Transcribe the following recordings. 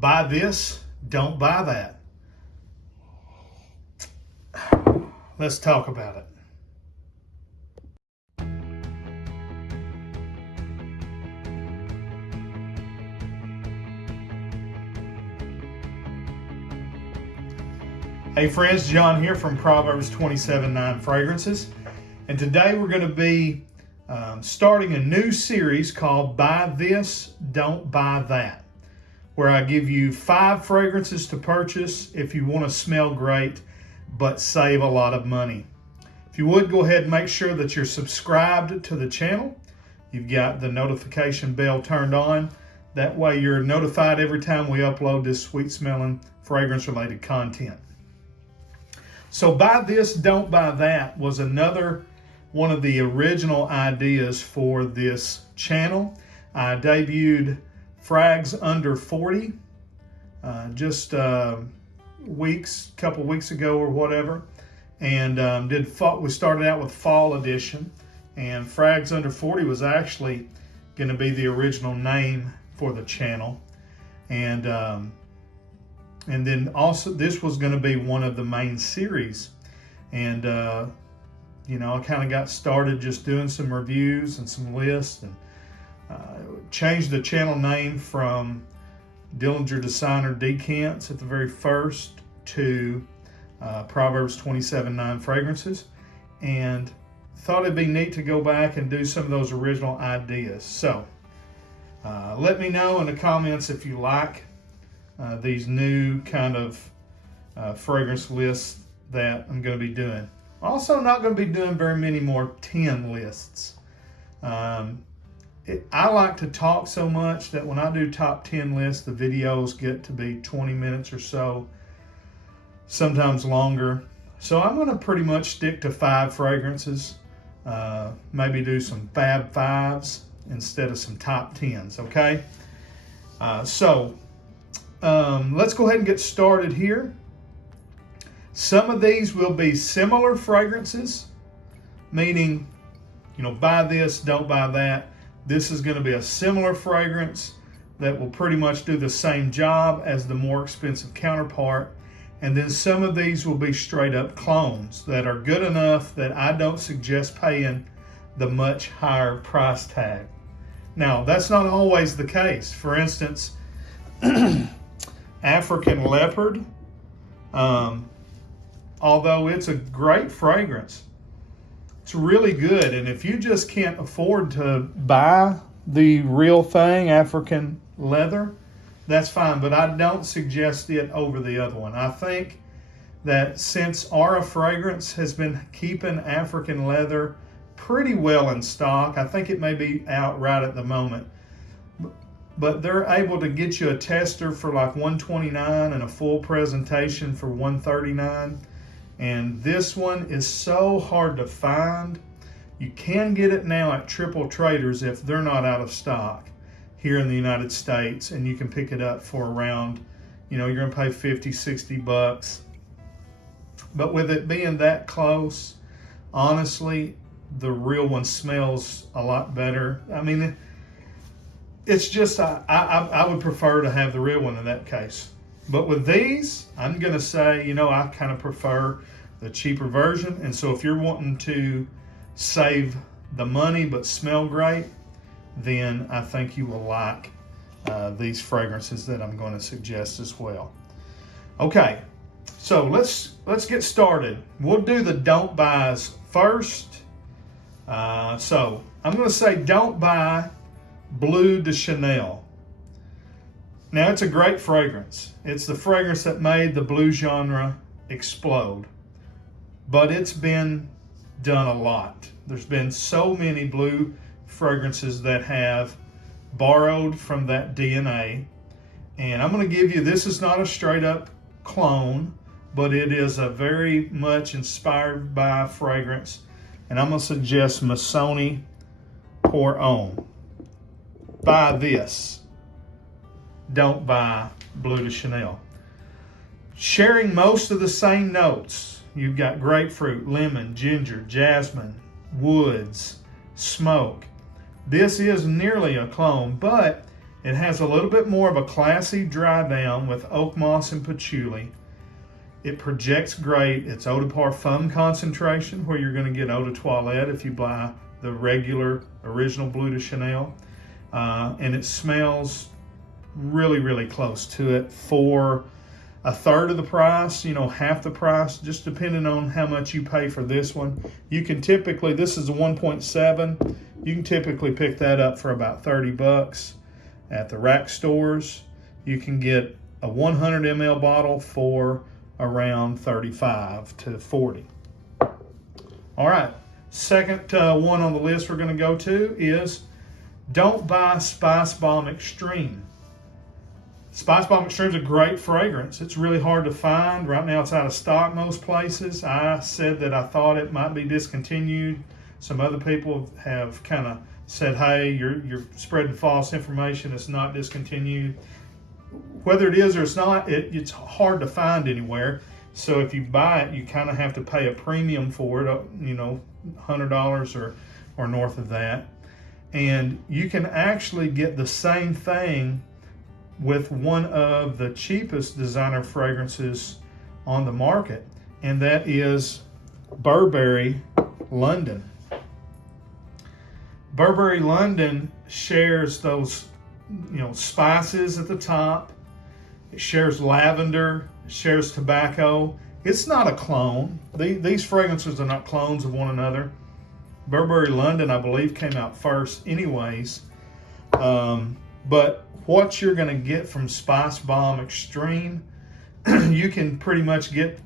Buy this, don't buy that. Let's talk about it. Hey friends, John here from Proverbs 27:9 Fragrances. And today we're going to be starting a new series called Buy This, Don't Buy That, where I give you 5 fragrances to purchase if you want to smell great but save a lot of money. If you would, go ahead and make sure that you're subscribed to the channel. You've got the notification bell turned on. That way you're notified every time we upload this sweet-smelling, fragrance-related content. So Buy This, Don't Buy That was another one of the original ideas for this channel. I debuted Frags Under 40 just couple weeks ago or whatever, and we started out with Fall Edition, and Frags Under 40 was actually going to be the original name for the channel, and then also this was going to be one of the main series. And I kind of got started just doing some reviews and some lists, and changed the channel name from Dillinger Designer Decants at the very first to Proverbs 27:9 Fragrances, and thought it'd be neat to go back and do some of those original ideas. So let me know in the comments if you like these new kind of fragrance lists that I'm going to be doing. Also, not going to be doing very many more 10 lists. I like to talk so much that when I do top 10 lists, the videos get to be 20 minutes or so, sometimes longer. So I'm going to pretty much stick to 5 fragrances, maybe do some Fab Fives instead of some top 10s, okay? So let's go ahead and get started here. Some of these will be similar fragrances, meaning, buy this, don't buy that. This is going to be a similar fragrance that will pretty much do the same job as the more expensive counterpart. And then some of these will be straight up clones that are good enough that I don't suggest paying the much higher price tag. Now, that's not always the case. For instance, African Leopard, although it's a great fragrance, it's really good. And if you just can't afford to buy the real thing, African leather, that's fine. But I don't suggest it over the other one. I think that since Aura Fragrance has been keeping African leather pretty well in stock, I think it may be out right at the moment, but they're able to get you a tester for like $129 and a full presentation for $139. And this one is so hard to find. You can get it now at Triple Traders if they're not out of stock here in the United States, and you can pick it up for around, you're going to pay 50, 60 bucks. But with it being that close, honestly, the real one smells a lot better. I mean, it's just, I would prefer to have the real one in that case. But with these, I'm going to say, I kind of prefer the cheaper version. And so if you're wanting to save the money but smell great, then I think you will like these fragrances that I'm going to suggest as well. Okay, so let's get started. We'll do the don't buys first. So I'm going to say don't buy Bleu de Chanel. Now, it's a great fragrance. It's the fragrance that made the blue genre explode. But it's been done a lot. There's been so many blue fragrances that have borrowed from that DNA. And I'm going to give you, this is not a straight up clone, but it is a very much inspired by fragrance. And I'm going to suggest Missoni Pour Homme. Buy this. Don't buy Bleu de Chanel. Sharing most of the same notes. You've got grapefruit, lemon, ginger, jasmine, woods, smoke. This is nearly a clone, but It has a little bit more of a classy dry down with oak moss and patchouli. It projects great. It's eau de parfum concentration, where you're going to get eau de toilette if you buy the regular original Bleu de Chanel. And it smells really, really close to it for a third of the price, half the price, just depending on how much you pay for this one. You can typically, this is a 1.7, you can typically pick that up for about $30 at the rack stores. You can get a 100 ml bottle for around $35 to $40. All right, second one on the list we're going to go to is don't buy Spice Bomb Extreme. Spice Bomb Extreme is a great fragrance. It's really hard to find. Right now it's out of stock most places. I said that I thought it might be discontinued. Some other people have kind of said, hey, you're spreading false information. It's not discontinued. Whether it is or it's not, it's hard to find anywhere. So if you buy it, you kind of have to pay a premium for it, $100 or north of that. And you can actually get the same thing with one of the cheapest designer fragrances on the market, and that is Burberry London. Burberry London shares those, spices at the top. It shares lavender, it shares tobacco. It's not a clone. These fragrances are not clones of one another. Burberry London, I believe, came out first anyways. But what you're going to get from Spice Bomb Extreme, you can pretty much get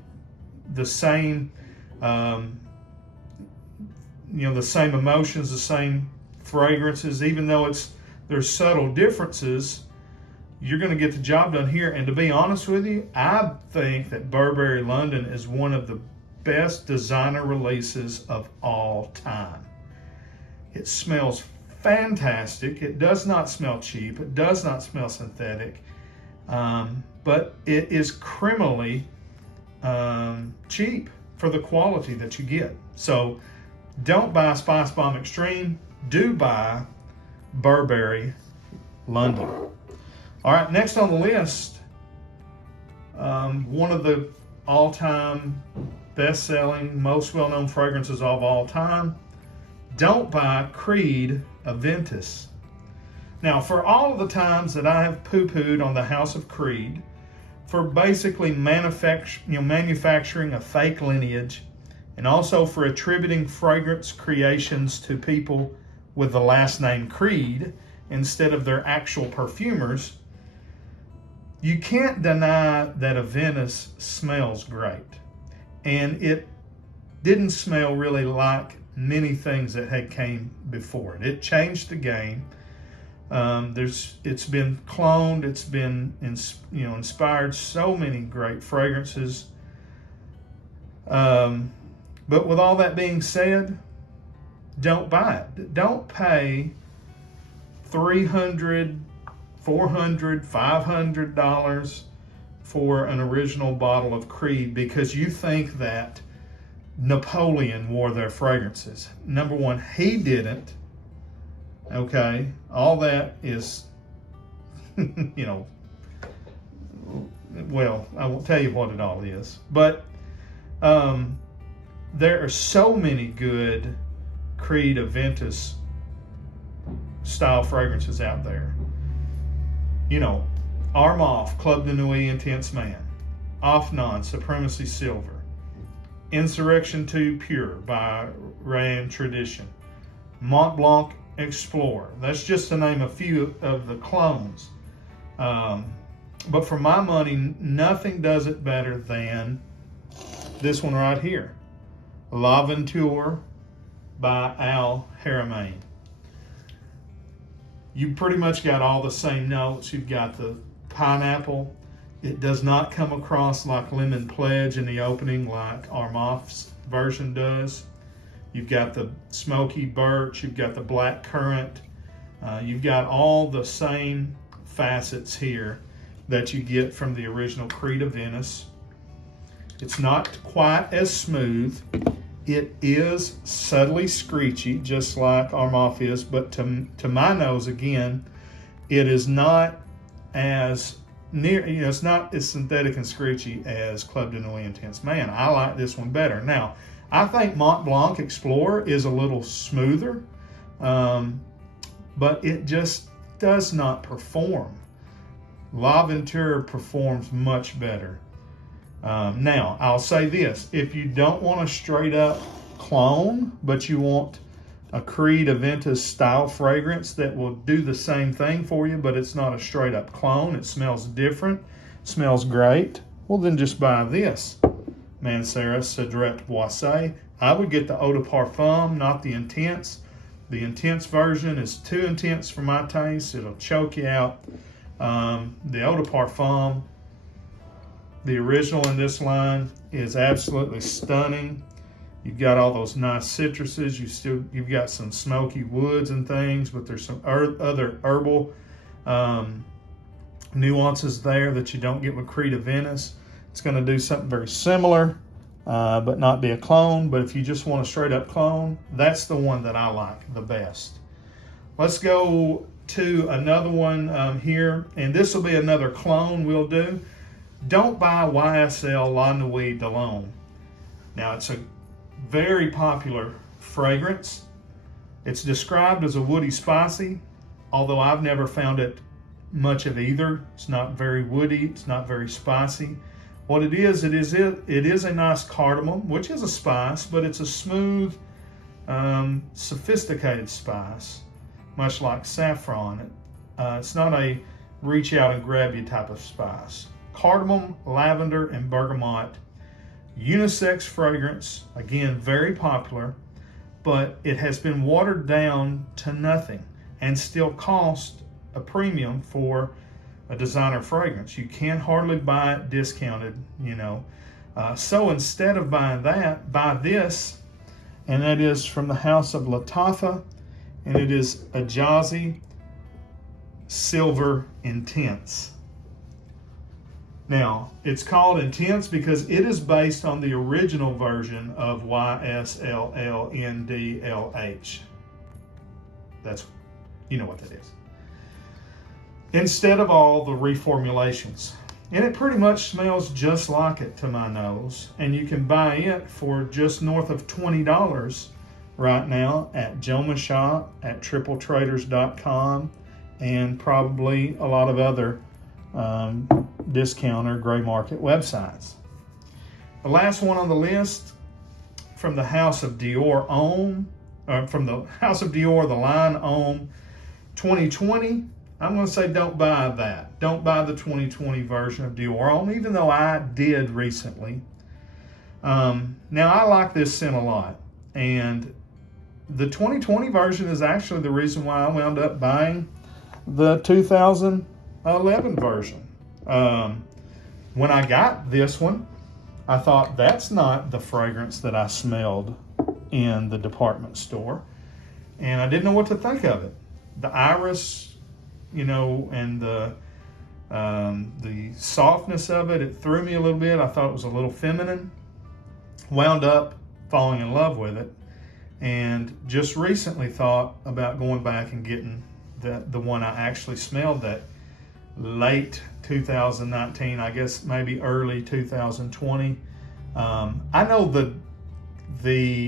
the same, the same emotions, the same fragrances, even though there's subtle differences. You're going to get the job done here. And to be honest with you, I think that Burberry London is one of the best designer releases of all time. It smells fantastic. It does not smell cheap. It does not smell synthetic. But it is criminally cheap for the quality that you get. So don't buy Spice Bomb Extreme. Do buy Burberry London. All right, next on the list, one of the all-time best-selling, most well-known fragrances of all time. Don't buy Creed Aventus. Now, for all of the times that I have poo-pooed on the House of Creed for basically manufacturing a fake lineage, and also for attributing fragrance creations to people with the last name Creed instead of their actual perfumers, you can't deny that Aventus smells great. And it didn't smell really like many things that had came before it. It changed the game. It's been cloned. It's been inspired so many great fragrances. But with all that being said, don't buy it. Don't pay $300, $400, $500 for an original bottle of Creed because you think that Napoleon wore their fragrances. Number one, he didn't. Okay, all that is, well, I won't tell you what it all is. But there are so many good Creed Aventus style fragrances out there. Armaf, Club de Nuit, Intense Man. Afnan, Supremacy Silver. Insurrection 2 Pure by Rand Tradition. Mont Blanc Explorer. That's just to name a few of the clones. But for my money, nothing does it better than this one right here. L'Aventure by Al Haramain. You pretty much got all the same notes. You've got the pineapple. It does not come across like Lemon Pledge in the opening like Armaf's version does. You've got the smoky birch. You've got the black currant. You've got all the same facets here that you get from the original Creed Aventus. It's not quite as smooth. It is subtly screechy, just like Armaf is, but to my nose, again, it is not as near, it's not as synthetic and screechy as Club de Nuit Intense. Man, I like this one better. Now, I think Mont Blanc Explorer is a little smoother, but it just does not perform. L'Aventure performs much better. Now, I'll say this. If you don't want a straight up clone, but you want a Creed Aventus style fragrance that will do the same thing for you, but it's not a straight up clone, it smells different, smells great, well then just buy this. Mancera Cedret Boissé. I would get the Eau de Parfum, not the Intense. The Intense version is too intense for my taste. It'll choke you out. The Eau de Parfum, the original in this line, is absolutely stunning. You've got all those nice citruses. You've got some smoky woods and things, but there's some other herbal nuances there that you don't get with Creed Aventus. It's going to do something very similar, but not be a clone. But if you just want a straight up clone, that's the one that I like the best. Let's go to another one here, and this will be another clone we'll do. Don't buy YSL La Nuit d'Alone. Now, it's a very popular fragrance. It's described as a woody spicy, although I've never found it much of either. It's not very woody, it's not very spicy. What it is a nice cardamom, which is a spice, but it's a smooth, sophisticated spice, much like saffron. It's not a reach out and grab you type of spice. Cardamom, lavender, and bergamot. Unisex fragrance, again, very popular, but it has been watered down to nothing and still cost a premium for a designer fragrance. You can hardly buy it discounted, So instead of buying that, buy this, and that is from the House of Lattafa, and it is a Jazzy Silver Intense. Now, it's called Intense because it is based on the original version of YSLLNDLH. That's, you know what that is. Instead of all the reformulations. And it pretty much smells just like it to my nose. And you can buy it for just north of $20 right now at Joma Shop, at tripletraders.com, and probably a lot of other discount or gray market websites. The last one on the list, from the House of Dior the line Homme 2020. I'm going to say don't buy that. Don't buy the 2020 version of Dior Homme, even though I did recently. Now, I like this scent a lot, and the 2020 version is actually the reason why I wound up buying the 2011 version. When I got this one, I thought, that's not the fragrance that I smelled in the department store, and I didn't know what to think of it. The iris, and the softness of it threw me a little bit. I thought it was a little feminine. Wound up falling in love with it, and just recently thought about going back and getting the one I actually smelled that late 2019, I guess maybe early 2020. I know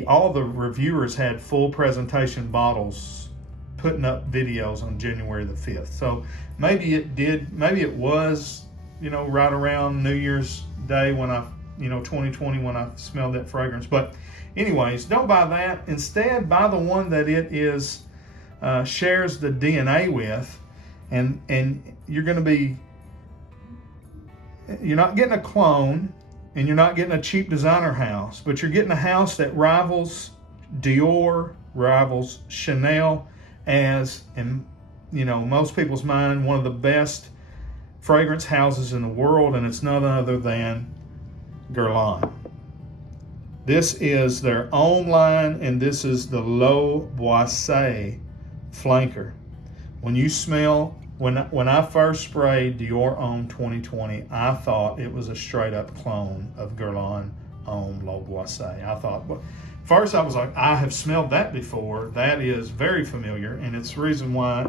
all the reviewers had full presentation bottles putting up videos on January the 5th. So maybe it was, right around New Year's Day when 2020 when I smelled that fragrance. But anyways, don't buy that. Instead, buy the one that it is shares the DNA with, and you're not getting a clone, and you're not getting a cheap designer house, but you're getting a house that rivals Dior, rivals Chanel as, in most people's mind, one of the best fragrance houses in the world, and it's none other than Guerlain. This is their own line, and this is the Low Boissé flanker. When I first sprayed Dior Homme 2020, I thought it was a straight up clone of Guerlain Homme Low Boissé. I thought, first I was like, I have smelled that before. That is very familiar, and it's the reason why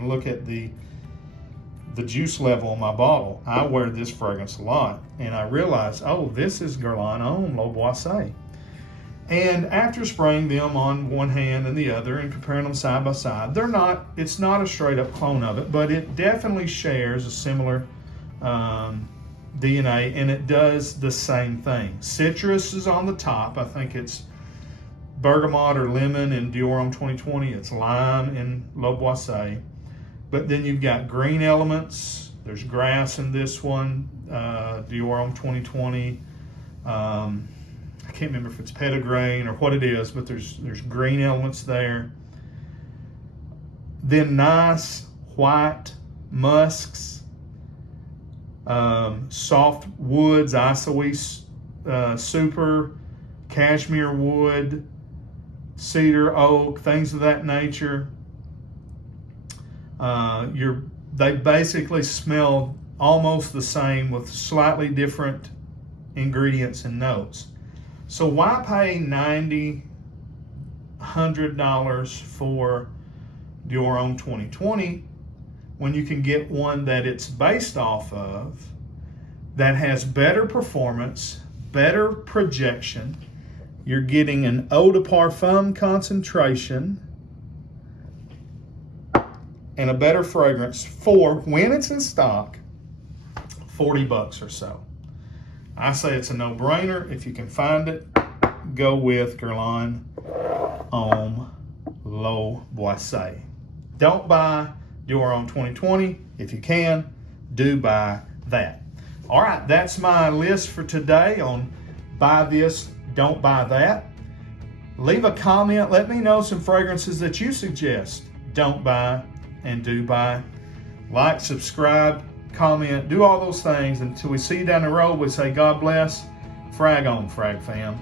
look at the the juice level on my bottle. I wear this fragrance a lot, and I realized, oh, this is Guerlain Homme Le Boissé. And after spraying them on one hand and the other and comparing them side by side, it's not a straight up clone of it, but it definitely shares a similar DNA, and it does the same thing. Citrus is on the top. I think it's bergamot or lemon in Dior Homme 2020. It's lime in Le Boissé. But then you've got green elements. There's grass in this one, Dior Homme 2020. I can't remember if it's petitgrain or what it is, but there's green elements there. Then nice white musks, soft woods, isoe super, cashmere wood, cedar, oak, things of that nature. They basically smell almost the same with slightly different ingredients and notes. So why pay $90, $100 for Dior Homme 2020 when you can get one that it's based off of, that has better performance, better projection? You're getting an eau de parfum concentration and a better fragrance for, when it's in stock, $40 or so. I say it's a no-brainer. If you can find it, go with Guerlain Homme Le Boissé. Don't buy Dior Homme 2020. If you can, do buy that. All right, that's my list for today on buy this, don't buy that. Leave a comment. Let me know some fragrances that you suggest don't buy and do buy. Like, subscribe, comment, do all those things. Until we see you down the road, we say God bless. Frag on, Frag fam.